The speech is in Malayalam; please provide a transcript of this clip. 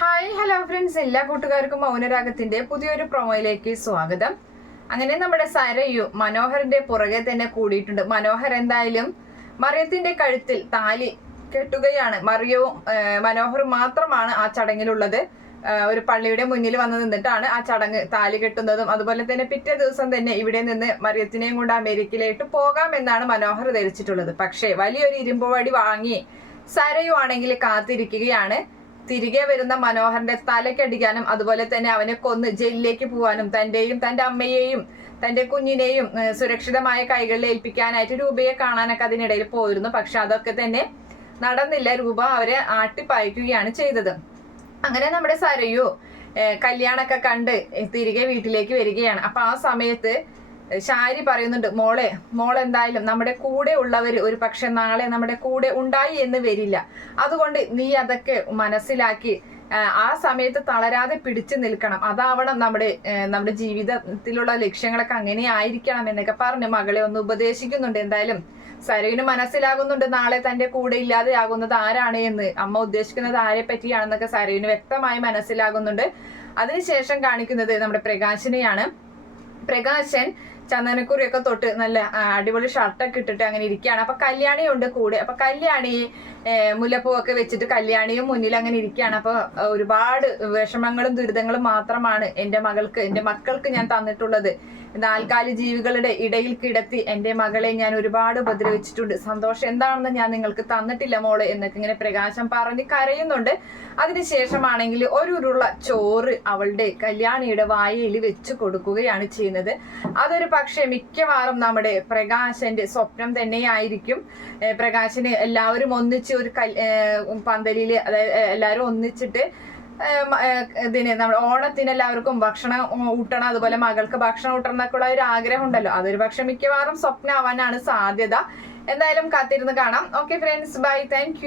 ഹായ് ഹലോ ഫ്രണ്ട്സ് എല്ലാ കൂട്ടുകാർക്കും മൗനരാഗത്തിന്റെ പുതിയൊരു പ്രൊമോയിലേക്ക് സ്വാഗതം. അങ്ങനെ നമ്മുടെ സരയു മനോഹറിന്റെ പുറകെ തന്നെ കൂടിയിട്ടുണ്ട്. മനോഹർ എന്തായാലും മറിയത്തിന്റെ കഴുത്തിൽ താലി കെട്ടുകയാണ്. മറിയവും മനോഹറും മാത്രമാണ് ആ ചടങ്ങിലുള്ളത്. ഒരു പള്ളിയുടെ മുന്നിൽ വന്ന് നിന്നിട്ടാണ് ആ ചടങ്ങ് താലി കെട്ടുന്നതും. അതുപോലെ തന്നെ പിറ്റേ ദിവസം തന്നെ ഇവിടെ നിന്ന് മറിയത്തിനെയും കൊണ്ട് അമേരിക്കയിലേക്ക് പോകാമെന്നാണ് മനോഹർ ധരിച്ചിട്ടുള്ളത്. പക്ഷേ വലിയൊരു ഇരുമ്പ് വടി വാങ്ങി സരയു ആണെങ്കിൽ കാത്തിരിക്കുകയാണ്. തിരികെ വരുന്ന മനോഹറിന്റെ തലക്കടിക്കാനും അതുപോലെ തന്നെ അവനെ കൊന്ന് ജയിലിലേക്ക് പോകാനും തന്റെയും തന്റെ അമ്മയെയും തന്റെ കുഞ്ഞിനെയും സുരക്ഷിതമായ കൈകളിൽ ഏൽപ്പിക്കാനായിട്ട് രൂപയെ കാണാനൊക്കെ അതിനിടയിൽ പോയിരുന്നു. പക്ഷെ അതൊക്കെ തന്നെ നടന്നില്ല. രൂപ അവരെ ആട്ടിപ്പായിക്കുകയാണ് ചെയ്തത്. അങ്ങനെ നമ്മുടെ സരയു കല്യാണൊക്കെ കണ്ട് തിരികെ വീട്ടിലേക്ക് വരികയാണ്. അപ്പൊ ആ സമയത്ത് ശാരി പറയുന്നുണ്ട് മോളെ മോൾ എന്തായാലും നമ്മുടെ കൂടെ ഉള്ളവർ ഒരു പക്ഷെ നാളെ നമ്മുടെ കൂടെ ഉണ്ടായി എന്ന് വരില്ല. അതുകൊണ്ട് നീ അതൊക്കെ മനസ്സിലാക്കി ആ, സമയത്ത് തളരാതെ പിടിച്ചു നിൽക്കണം. അതാവണം നമ്മുടെ നമ്മുടെ ജീവിതത്തിലുള്ള ലക്ഷ്യങ്ങളൊക്കെ അങ്ങനെ ആയിരിക്കണം എന്നൊക്കെ പറഞ്ഞ് മകളെ ഒന്ന് ഉപദേശിക്കുന്നുണ്ട്. എന്തായാലും സരവിന് മനസ്സിലാകുന്നുണ്ട് നാളെ തന്റെ കൂടെ ഇല്ലാതെയാകുന്നത് ആരാണ് എന്ന്. അമ്മ ഉദ്ദേശിക്കുന്നത് ആരെ പറ്റിയാണെന്നൊക്കെ സരവിന് വ്യക്തമായി മനസ്സിലാകുന്നുണ്ട്. അതിനുശേഷം കാണിക്കുന്നത് നമ്മുടെ പ്രകാശിനെയാണ്. പ്രകാശൻ ചന്ദനക്കുറിയൊക്കെ തൊട്ട് നല്ല അടിപൊളി ഷർട്ടൊക്കെ ഇട്ടിട്ട് അങ്ങനെ ഇരിക്കുകയാണ്. അപ്പൊ കല്യാണിയും ഉണ്ട് കൂടെ. അപ്പൊ കല്യാണി മുല്ലപ്പൂവൊക്കെ വെച്ചിട്ട് കല്യാണിയും മുന്നിൽ അങ്ങനെ ഇരിക്കുകയാണ്. അപ്പൊ ഒരുപാട് വിഷമങ്ങളും ദുരിതങ്ങളും മാത്രമാണ് എന്റെ മകൾക്ക് എന്റെ മക്കൾക്ക് ഞാൻ തന്നിട്ടുള്ളത്. നാൽക്കാലി ജീവികളുടെ ഇടയിൽ കിടത്തി എന്റെ മകളെ ഞാൻ ഒരുപാട് ഉപദ്രവിച്ചിട്ടുണ്ട്. സന്തോഷം എന്താണെന്ന് ഞാൻ നിങ്ങൾക്ക് തന്നിട്ടില്ല മോൾ എന്നൊക്കെ ഇങ്ങനെ പ്രകാശം പറഞ്ഞ് കരയുന്നുണ്ട്. അതിനുശേഷമാണെങ്കിൽ ഒരു ഉരുള ചോറ് അവളുടെ കല്യാണിയുടെ വായയിൽ വെച്ച് കൊടുക്കുകയാണ് ചെയ്യുന്നത്. അതൊരു പക്ഷേ മിക്കവാറും നമ്മുടെ പ്രകാശന്റെ സ്വപ്നം തന്നെയായിരിക്കും. പ്രകാശന് എല്ലാവരും ഒന്നിച്ച് ഒരു കൽ ഏഹ് പന്തലിൽ അതായത് എല്ലാവരും ഒന്നിച്ചിട്ട് ഇതിന് നമ്മുടെ ഓണത്തിന് എല്ലാവർക്കും ഭക്ഷണം ഊട്ടണം അതുപോലെ മകൾക്ക് ഭക്ഷണം ഊട്ടണം എന്നൊക്കെയുള്ള ഒരു ആഗ്രഹം ഉണ്ടല്ലോ. അതൊരു പക്ഷെ മിക്കവാറും സ്വപ്നമാവാനാണ് സാധ്യത. എന്തായാലും കാത്തിരുന്ന് കാണാം. Okay friends bye thank